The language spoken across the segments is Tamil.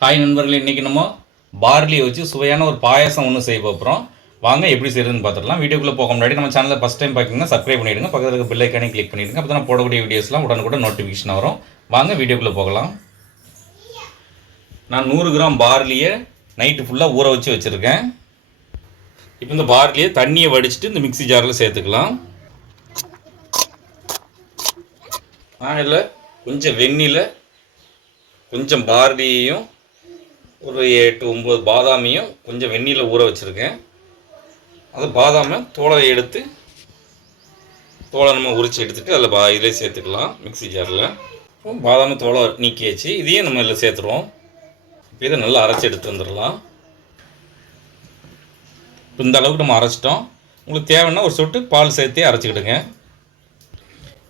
ஹாய் நண்பர்களே இன்றைக்கி நம்ம பார்லியை வச்சு சுவையான ஒரு பாயாசம் ஒன்று செய்ய போகிறோம் வாங்க எப்படி செய்யறதுன்னு பார்த்துடலாம். வீடியோக்குள்ளே போக முன்னாடி நம்ம சேனலில் ஃபஸ்ட் டைம் பார்க்கிங்கன்னா சப்ஸ்கிரைப் பண்ணிவிடுங்க பக்கத்தில் இருக்க பெல் ஐக்கானே கிளிக் பண்ணிவிடுங்க அப்போ தான் போடக்கூடிய வீடியோஸ்லாம் உடனுக்குடன் நோட்டிஃபிகேஷன் வரும். வாங்க வீடியோக்குள்ளே போகலாம். நான் நூறு கிராம் பார்லியை நைட்டு ஃபுல்லாக ஊற வச்சு வச்சுருக்கேன். இப்போ இந்த பார்லியை தண்ணியை வடிச்சிட்டு இந்த மிக்ஸி ஜாரில் சேர்த்துக்கலாம். நான் இதில் கொஞ்சம் வெந்நில கொஞ்சம் பார்லியையும் ஒரு எட்டு ஒம்பது பாதாமியும் கொஞ்சம் வெந்நீரில் ஊற வச்சுருக்கேன். அது பாதாமை தோலை எடுத்து தோலை நம்ம உரித்து எடுத்துகிட்டு அதில் பா இதிலே சேர்த்துக்கலாம் மிக்ஸி ஜாரில். பாதாமை தோலை நீக்கியாச்சு. இதையும் நம்ம இதில் சேர்த்துருவோம். இப்போ இதை நல்லா அரைச்சி எடுத்து வந்துடலாம். இப்போ இந்த அளவுக்கு நம்ம அரைச்சிட்டோம். உங்களுக்கு தேவைன்னா ஒரு சொட்டு பால் சேர்த்தே அரைச்சிக்கிடுங்க.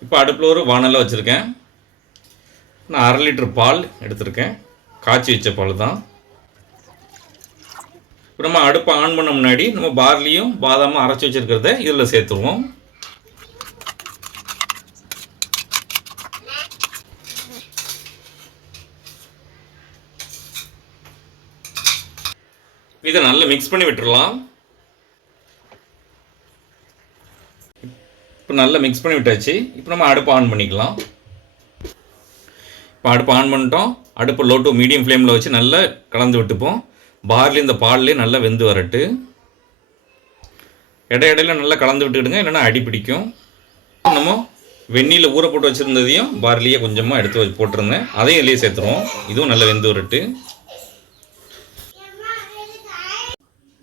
இப்போ அடுப்பில் ஒரு வானலில் வச்சுருக்கேன். நான் அரை லிட்டர் பால் எடுத்திருக்கேன். காய்ச்சி வச்ச பால் தான். இப்போ நம்ம அடுப்பை ஆன் பண்ண முன்னாடி நம்ம பார்லியும் பாதாமும் அரைச்சி வச்சுருக்கிறத இதில் சேர்த்துருவோம். இதை நல்லா மிக்ஸ் பண்ணி விட்டுறலாம். இப்போ நல்லா மிக்ஸ் பண்ணி விட்டாச்சு. இப்போ நம்ம அடுப்பு ஆன் பண்ணிக்கலாம். இப்போ அடுப்பு ஆன் பண்ணிட்டோம். அடுப்பு லோ டு மீடியம் ஃப்ளேமில் வச்சு நல்லா கலந்து விட்டுப்போம். பார்லி இந்த பால்லேயே நல்லா வெந்து வரட்டு. இட இடையில நல்லா கலந்து விட்டுக்கிடுங்க இல்லைன்னா அடி பிடிக்கும். நம்ம வெந்நீரில் ஊற போட்டு வச்சுருந்ததையும் பார்லியை கொஞ்சமாக எடுத்து வச்சு போட்டிருந்தேன். அதையும் இதுலேயே சேர்த்துருவோம். இதுவும் நல்லா வெந்து வரட்டு.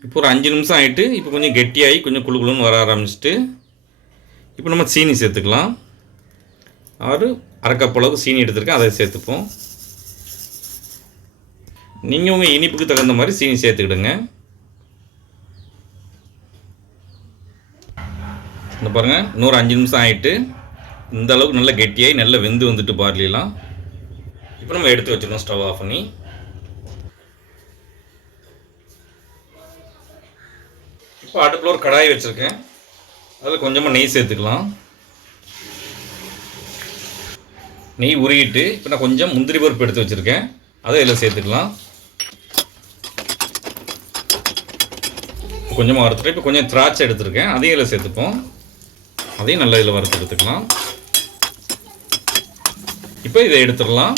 இப்போ ஒரு அஞ்சு நிமிஷம் ஆகிட்டு இப்போ கொஞ்சம் கெட்டியாகி கொஞ்சம் குளு குளுன்னு வர ஆரம்பிச்சிட்டு இப்போ நம்ம சீனி சேர்த்துக்கலாம். ஆறு அரைக்கப்பளவுக்கு சீனி எடுத்திருக்கேன் அதை சேர்த்துப்போம். நீங்கள் உங்கள் இனிப்புக்கு தகுந்த மாதிரி சீனி சேர்த்துக்கிடுங்க. இந்த பாருங்கள் இன்னொரு அஞ்சு நிமிஷம் ஆகிட்டு இந்த அளவுக்கு நல்லா கெட்டியாகி நல்லா வெந்து வந்துட்டு பார்லிலாம். இப்போ நம்ம எடுத்து வச்சிடணும் ஸ்டவ் ஆஃப் பண்ணி. இப்போ அடுப்பில் ஒரு கடாய் வச்சுருக்கேன். அதில் கொஞ்சமாக நெய் சேர்த்துக்கலாம். நெய் உருகிட்டு இப்போ நான் கொஞ்சம் முந்திரி பருப்பு எடுத்து வச்சுருக்கேன். அதை இதில் சேர்த்துக்கலாம். கொஞ்சமாக வறுத்துட்டு இப்போ கொஞ்சம் திராட்சை எடுத்திருக்கேன். அதையும் இதில் சேர்த்துப்போம். அதையும் நல்லா இதில் வறுத்து எடுத்துக்கலாம். இப்போ இதை எடுத்துடலாம்.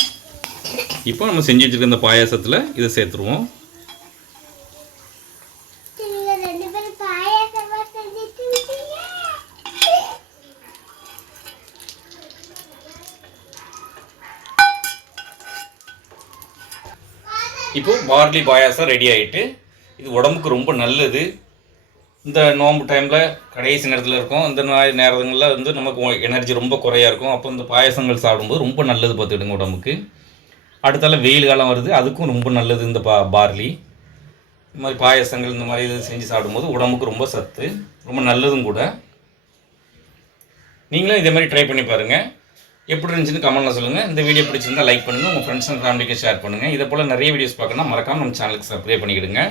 இப்போ நம்ம செஞ்சு வச்சுருக்க இந்த பாயாசத்தில் இதை சேர்த்துருவோம். இப்போ பார்லி பாயாசம் ரெடி ஆகிட்டு இது உடம்புக்கு ரொம்ப நல்லது. இந்த நோம்பு டைமில் கடைசி நேரத்தில் இருக்கும். இந்த மாதிரி நேரங்களில் வந்து நமக்கு எனர்ஜி ரொம்ப குறையாக இருக்கும். அப்போ இந்த பாயாசங்கள் சாப்பிடும்போது ரொம்ப நல்லது பார்த்துக்கிடுங்க உடம்புக்கு. அடுத்தால வெயில் காலம் வருது. அதுக்கும் ரொம்ப நல்லது இந்த பா பார்லி. இந்த மாதிரி பாயாசங்கள் இந்த மாதிரி இது செஞ்சு சாப்பிடும்போது உடம்புக்கு ரொம்ப சத்து. ரொம்ப நல்லதும் கூட. நீங்களும் இதே மாதிரி ட்ரை பண்ணி பாருங்கள் எப்படி இருந்துச்சுன்னு கமெண்ட்டில் சொல்லுங்கள் இந்த வீடியோ பிடிச்சிருந்தா லைக் பண்ணுங்கள் உங்கள் ஃப்ரெண்ட்ஸ் அண்ட் ஃபேமிலிக்கு ஷேர் பண்ணுங்கள் இதை போல் நிறைய வீடியோஸ் பார்க்கணும்னா மறக்காமல் நம்ம சேனலுக்கு சப்ஸ்கிரைப் பண்ணிக்கிடுங்க.